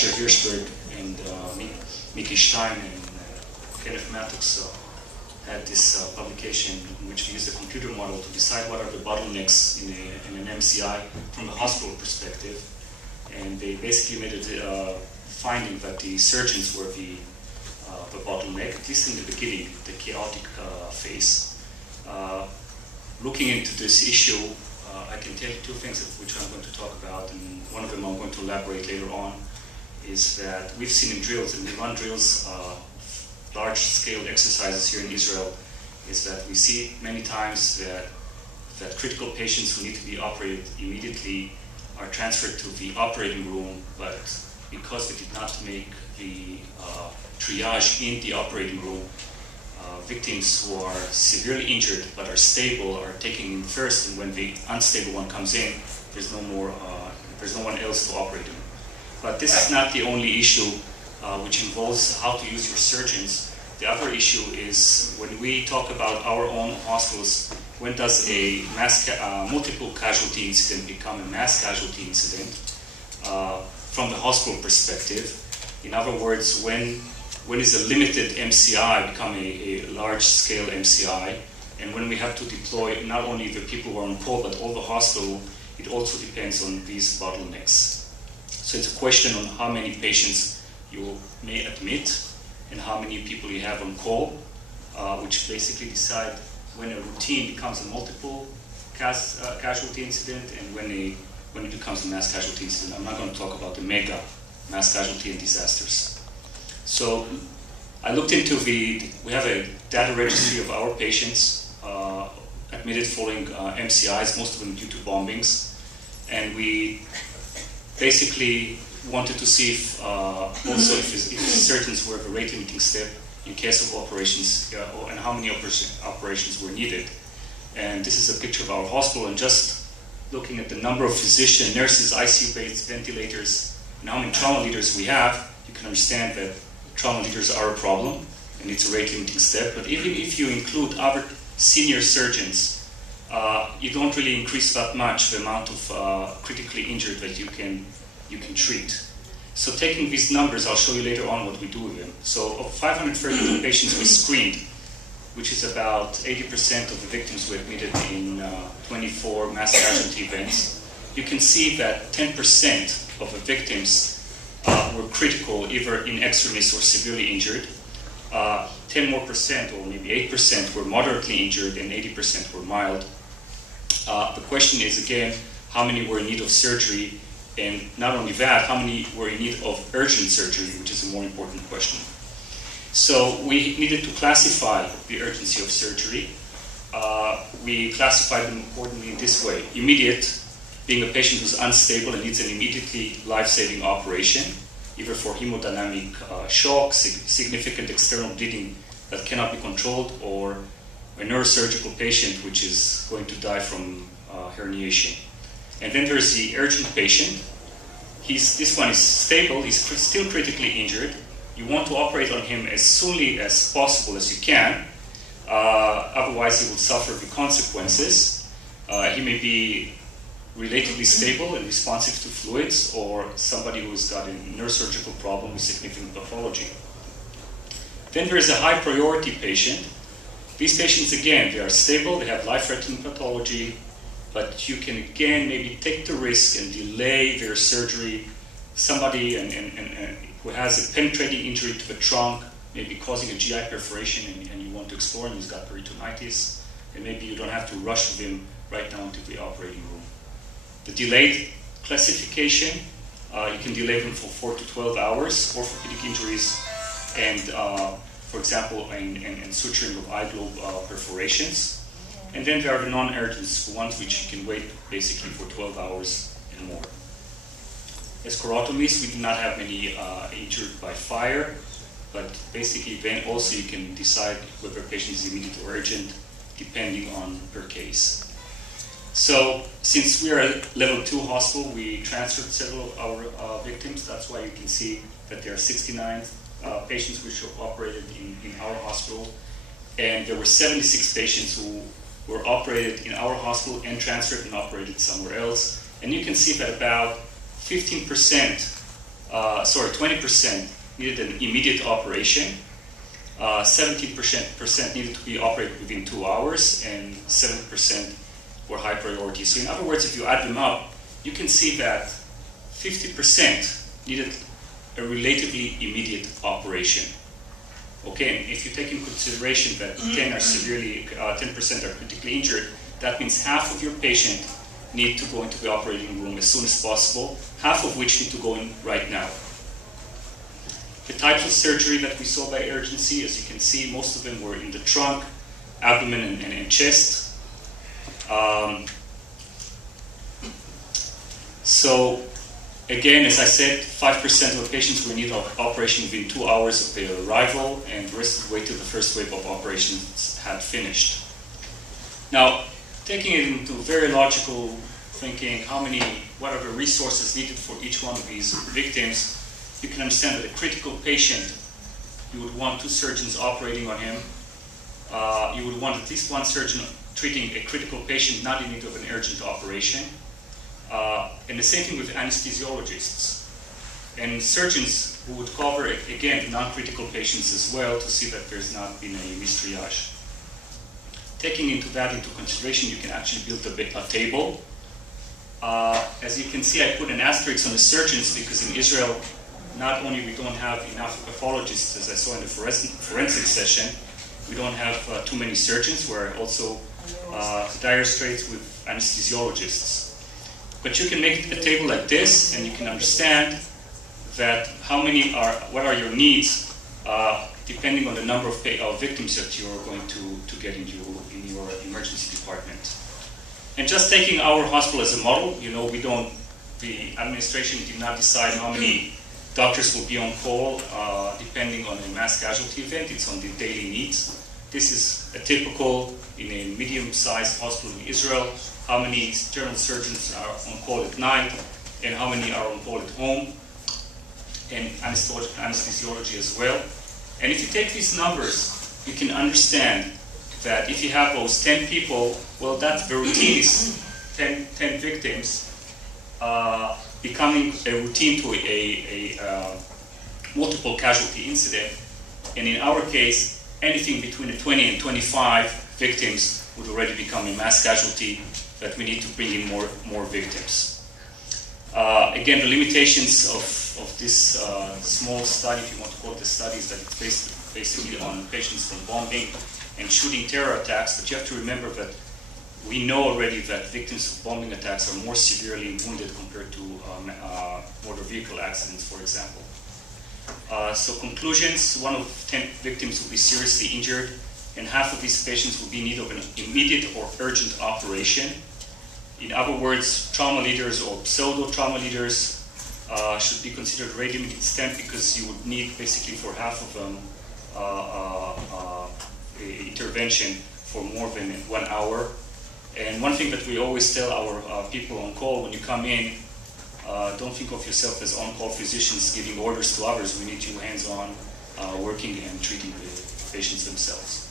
Asher Hirschberg and Mickey Stein and Kenneth Mattox had this publication in which we used a computer model to decide what are the bottlenecks in an MCI from a hospital perspective. And they basically made a finding that the surgeons were the bottleneck, at least in the beginning, the chaotic phase. Looking into this issue, I can tell you two things of which I'm going to talk about, and one of them I'm going to elaborate later on, is that we've seen in drills, and we run drills, large-scale exercises here in Israel, is that we see many times that critical patients who need to be operated immediately are transferred to the operating room, but because they did not make the triage in the operating room, victims who are severely injured but are stable are taken in first, and when the unstable one comes in, there's no one else to operate him. But this is not the only issue which involves how to use your surgeons. The other issue is when we talk about our own hospitals, when does a multiple casualty incident become a mass casualty incident from the hospital perspective? In other words, when is a limited MCI become a large-scale MCI, and when we have to deploy not only the people who are on call, but all the hospital, it also depends on these bottlenecks. So it's a question on how many patients you may admit and how many people you have on call, which basically decide when a routine becomes a multiple casualty incident and when it becomes a mass casualty incident. I'm not going to talk about the mega mass casualty and disasters. So I looked into we have a data registry of our patients admitted following MCIs, most of them due to bombings. And we basically wanted to see if also if surgeons were the rate limiting step in case of operations and how many operations were needed. And this is a picture of our hospital, and just looking at the number of physicians, nurses, ICU-based ventilators, and how many trauma leaders we have, you can understand that trauma leaders are a problem, and it's a rate-limiting step. But even if you include other senior surgeons, you don't really increase that much the amount of critically injured that you can treat. So taking these numbers, I'll show you later on what we do with them. So of 532 patients we screened, which is about 80% of the victims we admitted in 24 mass casualty events, you can see that 10% of the victims were critical, either in extremis or severely injured. 10% more, or maybe 8% were moderately injured, and 80% were mild. The question is, again, how many were in need of surgery? And not only that, how many were in need of urgent surgery, which is a more important question. So we needed to classify the urgency of surgery. We classified them accordingly in this way. Immediate, being a patient who's unstable and needs an immediately life-saving operation, either for hemodynamic shock, significant external bleeding that cannot be controlled, or a neurosurgical patient which is going to die from herniation. And then there's the urgent patient. This one is stable, he's still critically injured. You want to operate on him as soon as possible as you can, otherwise he will suffer the consequences. He may be relatively stable and responsive to fluids, or somebody who's got a neurosurgical problem with significant pathology. Then there is a high priority patient. These patients, again, they are stable, they have life-threatening pathology, but you can, again, maybe take the risk and delay their surgery. Somebody who has a penetrating injury to the trunk, maybe causing a GI perforation, and you want to explore him, he's got peritonitis, and maybe you don't have to rush with him right now into the operating room. The delayed classification, you can delay them for 4 to 12 hours, orthopedic injuries, and for example, and suturing of eye globe perforations. And then there are the non-urgent ones, which you can wait basically for 12 hours and more. As corotomies, we do not have many injured by fire, but basically then also you can decide whether a patient is immediate or urgent, depending on per case. So since we are a level 2 hospital, we transferred several of our victims. That's why you can see that there are 69 patients which were operated in our hospital, and there were 76 patients who were operated in our hospital and transferred and operated somewhere else. And you can see that about 15% 20% needed an immediate operation, 17% needed to be operated within 2 hours, and 7% were high priority. So in other words, if you add them up, you can see that 50% needed a relatively immediate operation. Okay, and if you take in consideration that 10% are critically injured, that means half of your patient need to go into the operating room as soon as possible, half of which need to go in right now. The types of surgery that we saw by urgency, as you can see, most of them were in the trunk, abdomen, and chest. So, again, as I said, 5% of the patients will need operation within 2 hours of their arrival, and the rest would wait till the first wave of operations had finished. Now, taking it into very logical thinking, what are the resources needed for each one of these victims, you can understand that a critical patient, you would want 2 surgeons operating on him. You would want at least 1 surgeon treating a critical patient not in need of an urgent operation. And the same thing with anesthesiologists. And surgeons who would cover, again, non-critical patients as well to see that there's not been a mistriage. Taking into consideration, you can actually build a table. As you can see, I put an asterisk on the surgeons because in Israel, not only we don't have enough pathologists, as I saw in the forensic session, we don't have too many surgeons. We're also dire straits with anesthesiologists. But you can make a table like this, and you can understand that what are your needs, depending on the number of victims that you are going to get in your emergency department. And just taking our hospital as a model, the administration did not decide how many doctors will be on call, depending on a mass casualty event. It's on the daily needs. This is a typical, in a medium-sized hospital in Israel, how many general surgeons are on call at night, and how many are on call at home, and anesthesiology as well. And if you take these numbers, you can understand that if you have those 10 people, well, that's the routine is 10 victims becoming a routine to a multiple casualty incident. And in our case, anything between 20 and 25 victims would already become a mass casualty that we need to bring in more victims. Again, the limitations of this small study, if you want to call it a study, is that it's based basically on patients from bombing and shooting terror attacks. But you have to remember that we know already that victims of bombing attacks are more severely wounded compared to motor vehicle accidents, for example. So conclusions, 1 of 10 victims will be seriously injured, and half of these patients will be in need of an immediate or urgent operation. In other words, trauma leaders or pseudo-trauma leaders should be considered radiolimited stent because you would need basically for half of them intervention for more than 1 hour. And one thing that we always tell our people on call, when you come in, don't think of yourself as on-call physicians giving orders to others. We need you hands-on working and treating the patients themselves.